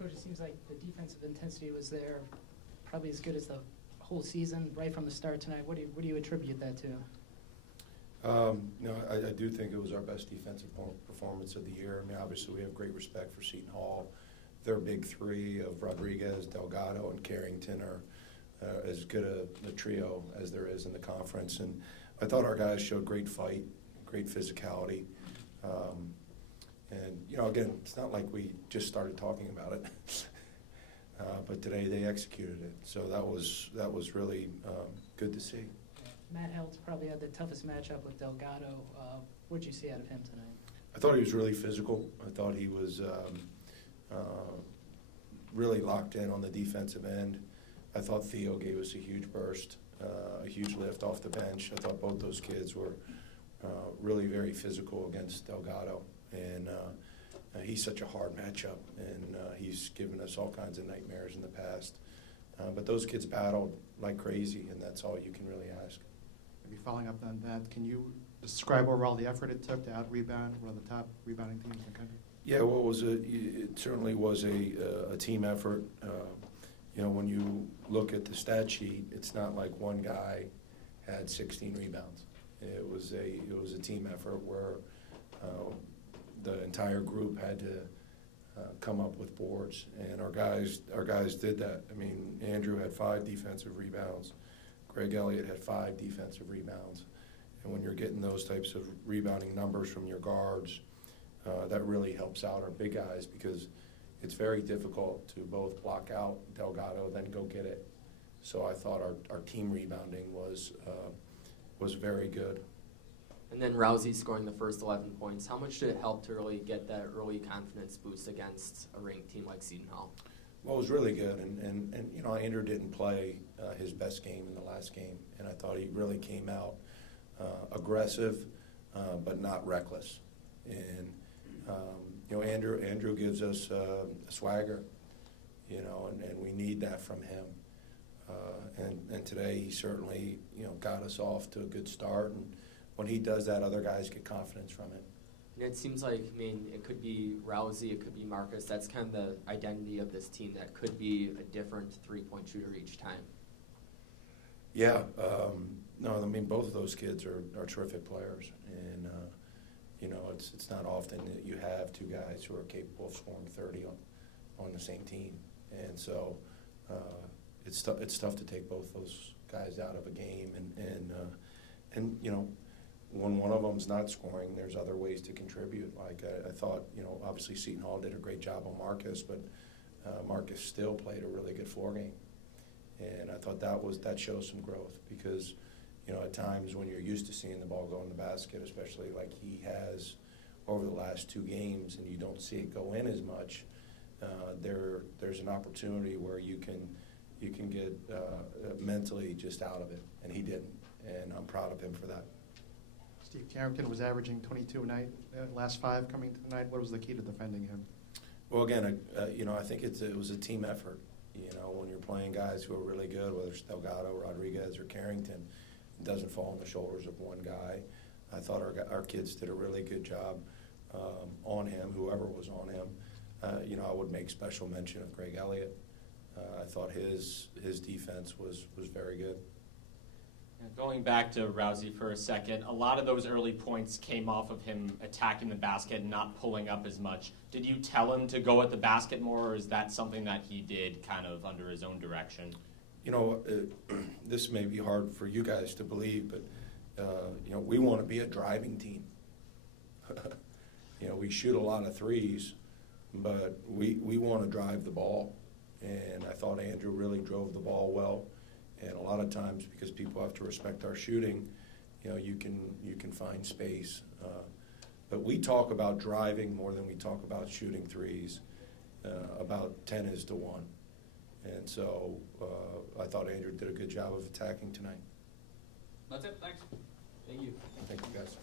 Coach, it seems like the defensive intensity was there, probably as good as the whole season, right from the start tonight. What do you attribute that to? I do think it was our best defensive performance of the year. I mean, obviously we have great respect for Seton Hall. Their big three of Rodriguez, Delgado, and Carrington are as good a trio as there is in the conference. And I thought our guys showed great fight, great physicality. And, again, it's not like we just started talking about it. But today they executed it. So that was really good to see. Matt Heltz probably had the toughest matchup with Delgado. What did you see out of him tonight? I thought he was really physical. I thought he was really locked in on the defensive end. I thought Theo gave us a huge burst, a huge lift off the bench. I thought both those kids were really very physical against Delgado. And he's such a hard matchup, and he's given us all kinds of nightmares in the past. But those kids battled like crazy, and that's all you can really ask. Maybe following up on that, can you describe overall the effort it took to out-rebound one of the top rebounding teams in the country? Yeah, well, it certainly was a team effort. When you look at the stat sheet, it's not like one guy had 16 rebounds. It was a team effort where the entire group had to come up with boards, and our guys did that. I mean, Andrew had 5 defensive rebounds. Greg Elliott had 5 defensive rebounds. And when you're getting those types of rebounding numbers from your guards, that really helps out our big guys, because it's very difficult to both block out Delgado, then go get it. So I thought our team rebounding was very good. And then Rousey scoring the first 11 points. How much did it help to really get that early confidence boost against a ranked team like Seton Hall? Well, it was really good, and Andrew didn't play his best game in the last game, and I thought he really came out aggressive, but not reckless. And Andrew gives us a swagger, and we need that from him. And today he certainly got us off to a good start, and when he does that, other guys get confidence from it. And it seems like, it could be Rousey, it could be Marcus. That's kind of the identity of this team, that could be a different three-point shooter each time. Yeah. Both of those kids are terrific players. And, it's not often that you have 2 guys who are capable of scoring 30 on the same team. And so it's tough to take both those guys out of a game. And when one of them's not scoring, there's other ways to contribute. Like I thought, obviously Seton Hall did a great job on Marcus, but Marcus still played a really good floor game. And I thought that shows some growth, because, at times when you're used to seeing the ball go in the basket, especially like he has over the last 2 games, and you don't see it go in as much, there's an opportunity where you can get mentally just out of it, and he didn't. And I'm proud of him for that. Steve, Carrington was averaging 22 a night, last 5 coming to the night. What was the key to defending him? Well, again, I think it was a team effort. When you're playing guys who are really good, whether it's Delgado, Rodriguez, or Carrington, it doesn't fall on the shoulders of one guy. I thought our kids did a really good job on him, whoever was on him. I would make special mention of Greg Elliott. I thought his defense was very good. Going back to Rousey for a second, a lot of those early points came off of him attacking the basket and not pulling up as much. Did you tell him to go at the basket more, or is that something that he did kind of under his own direction? This may be hard for you guys to believe, but we want to be a driving team. We shoot a lot of threes, but we want to drive the ball. And I thought Andrew really drove the ball well. And a lot of times, because people have to respect our shooting, you can find space. But we talk about driving more than we talk about shooting threes. About 10 is to 1. And so I thought Andrew did a good job of attacking tonight. That's it. Thanks. Thank you. Thank you, guys.